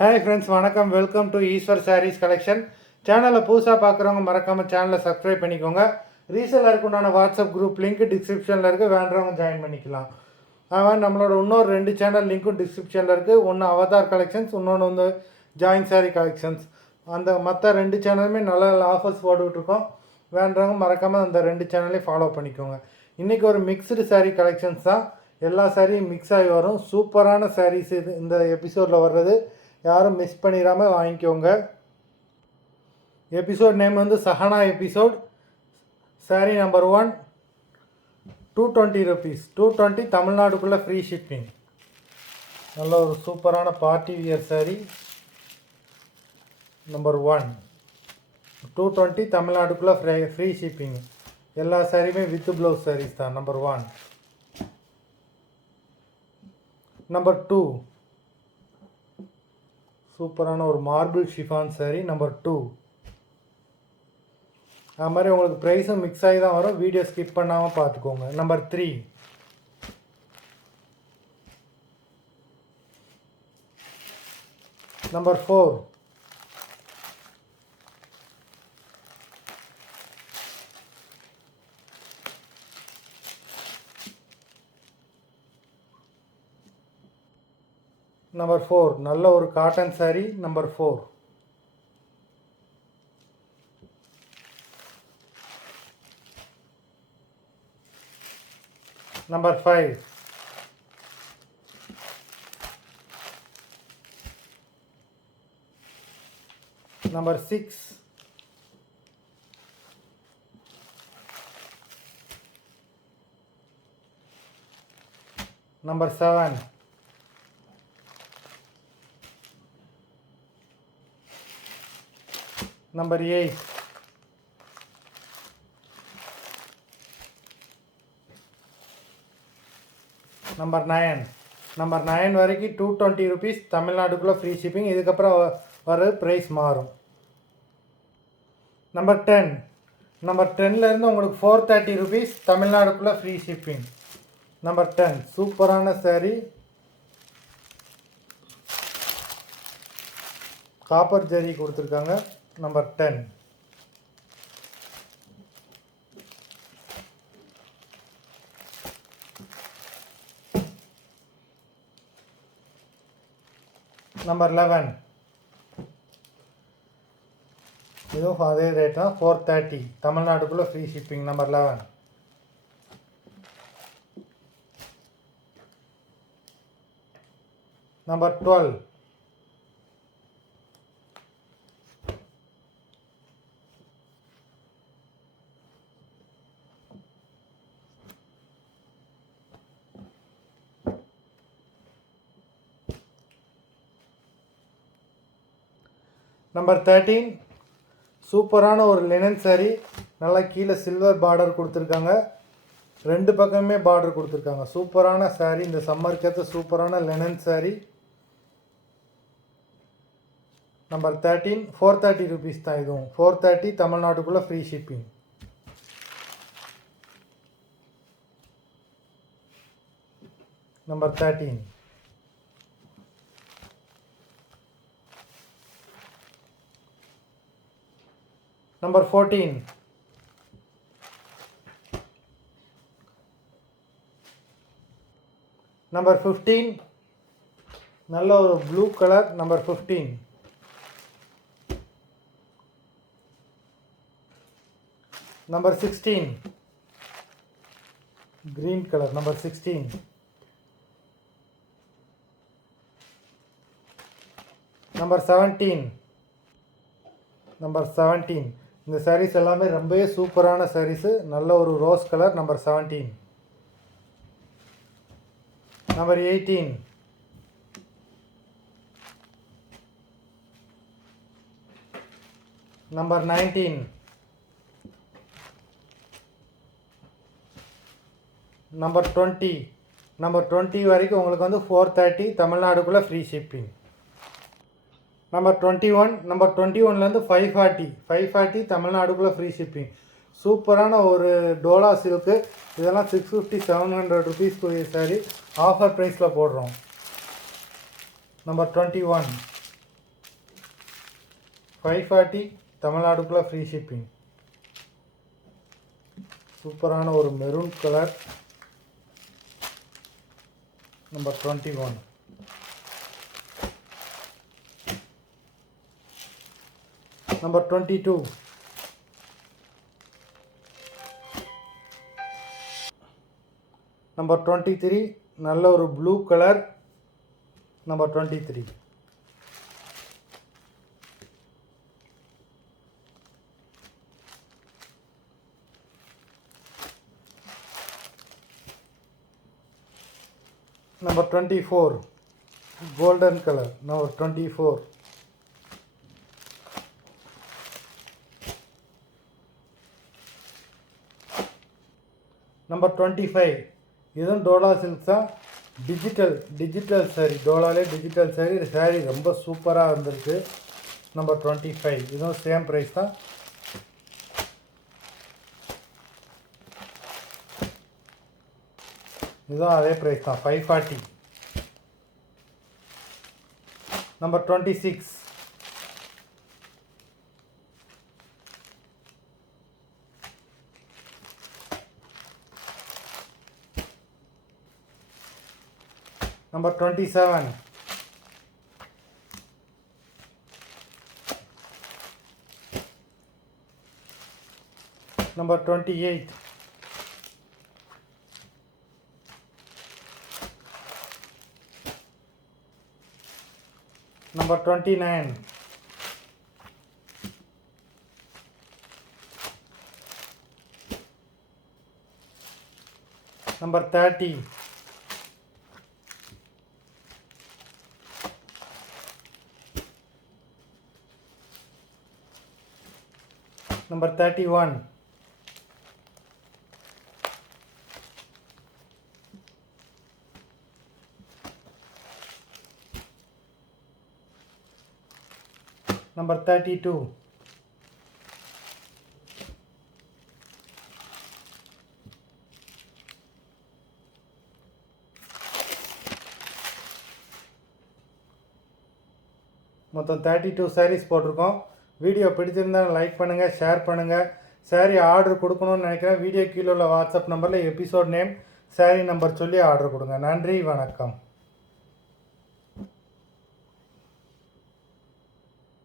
Hi friends, வணக்கம். Welcome to Eshwar sarees collection. சேனலை புதுசாக பார்க்குறவங்க மறக்காமல் சேனலை சப்ஸ்கிரைப் பண்ணிக்கோங்க. ரீசெல்லருக்கு உண்டான வாட்ஸ்அப் குரூப் லிங்க் டிஸ்கிரிப்ஷனில் இருக்குது, வேண்டுறவங்க ஜாயின் பண்ணிக்கலாம். அவன் நம்மளோட இன்னொரு 2 சேனல் லிங்க்கும் டிஸ்கிரிப்ஷனில் இருக்குது. ஒன்று அவதார் கலெக்ஷன்ஸ், இன்னொன்று வந்து ஜாயின் சாரீ கலெக்ஷன்ஸ். அந்த மற்ற 2 சேனலுமே நல்ல நல்ல ஆஃபர்ஸ் போட்டுக்கிட்டுருக்கோம். வேண்டுறவங்க மறக்காமல் அந்த 2 சேனலையும் ஃபாலோ பண்ணிக்கோங்க. இன்றைக்கி ஒரு மிக்ஸ்டு சாரீ கலெக்ஷன்ஸ் தான். எல்லா சாரியும் மிக்ஸ் ஆகி வரும். சூப்பரான சாரீஸ் இது இந்த எபிசோடில் வர்றது. யாரும் மிஸ் பண்ணிடாமல் வாங்கிக்கோங்க. எபிசோட் நேம் வந்து Sahana episode. Sari number 1 220 rupees. 220 தமிழ்நாடுக்குள்ளே ஃப்ரீ ஷிப்பிங். நல்ல ஒரு சூப்பரான பார்ட்டி வியர் சாரீ நம்பர் 1 220 தமிழ்நாடுக்குள்ளே ஃப்ரீ ஷிப்பிங். எல்லா சாரியுமே வித் ப்ளவுஸ் சாரீஸ் தான். நம்பர் 1. நம்பர் 2 சூப்பரான ஒரு மார்பிள் ஷிஃபான் சாரீ நம்பர் 2. அது மாதிரி உங்களுக்கு ப்ரைஸும் மிக்ஸ் ஆகி தான் வரும். வீடியோ ஸ்கிப் பண்ணாமல் பார்த்துக்கோங்க. நம்பர் 3. நம்பர் 4. நம்பர் 4 நல்ல ஒரு காட்டன் சாரீ நம்பர் 4. நம்பர் 5. நம்பர் 6. நம்பர் 7. நம்பர் 8. நம்பர் 9. நம்பர் 9 வரைக்கும் 220 rupees தமிழ்நாடுக்குள்ளே ஃப்ரீ ஷிப்பிங். இதுக்கப்புறம் வர ப்ரைஸ் மாறும். நம்பர் 10. நம்பர் 10லேருந்து உங்களுக்கு 430 rupees தமிழ்நாடுக்குள்ளே ஃப்ரீ ஷிப்பிங். நம்பர் 10 சூப்பரான சாரீ. காப்பர் ஜரி கொடுத்துருக்காங்க. நம்பர் 10. நம்பர் 11. இதுவும் அதே ரேட் தான், 430 தமிழ்நாடுக்குள்ளே free shipping. Number 11. Number 12. Number 13 சூப்பரான ஒரு லினன் சாரீ. நல்லா கீழே சில்வர் பார்டர் கொடுத்துருக்காங்க. 2 பக்கமே பார்டர் கொடுத்துருக்காங்க. சூப்பரான சாரீ. இந்த சம்மருக்கு ஏற்ற சூப்பரான லினன் சாரீ நம்பர் 13. 430 rupees தான். இதுவும் 430 தமிழ்நாட்டுக்குள்ளே free shipping. Number 13. Number 14. Number 15 நல்ல ஒரு blue colour. Number 15. Number 16 green colour. Number 16. Number 17. Number 17 இந்த சாரீஸ் எல்லாமே ரொம்பவே சூப்பரான சாரீஸு. நல்ல ஒரு rose colour. Number 17. Number 18. Number 19. Number 20. Number 20 வரைக்கும் உங்களுக்கு வந்து 430 தமிழ்நாடுக்குள்ளே ஃப்ரீ ஷிப்பிங். நம்பர் 21. நம்பர் 21லேருந்து 540 தமிழ்நாடுக்குள்ளே ஃப்ரீ ஷிப்பிங். சூப்பரான ஒரு டோலா சில்க்கு. இதெல்லாம் 650-700 rupees சாரி ஆஃபர் ப்ரைஸில் போடுறோம். நம்பர் 21. 540 தமிழ்நாடுக்குள்ளே ஃப்ரீ ஷிப்பிங். சூப்பரான ஒரு maroon colour. Number 21. Number 22. Number 23 நல்ல ஒரு blue colour. Number 23. Number 24 golden color. Number 24. Number 25. இதுவும் டோலா சில்க்ஸா டிஜிட்டல் சாரி. டோலாலே டிஜிட்டல் சாரி ரொம்ப சூப்பராக வந்திருக்கு. நம்பர் 25. இதுவும் சேம் ப்ரைஸ் தான். இதுவும் அதே ப்ரைஸ் தான் 540. நம்பர் 26. நம்பர் 27. நம்பர் 28. Number 29. Number 30. Number 31. Number 32. மொத்தம் 32 sarees போட்டிருக்கோம். வீடியோ பிடிச்சிருந்தால் லைக் பண்ணுங்கள், ஷேர் பண்ணுங்கள். saree ஆர்டர் கொடுக்கணும்னு நினைக்கிறேன். வீடியோ கீழே உள்ள வாட்ஸ்அப் நம்பரில் எபிசோட் நேம், saree நம்பர் சொல்லி ஆர்டர் கொடுங்க. நன்றி, வணக்கம்.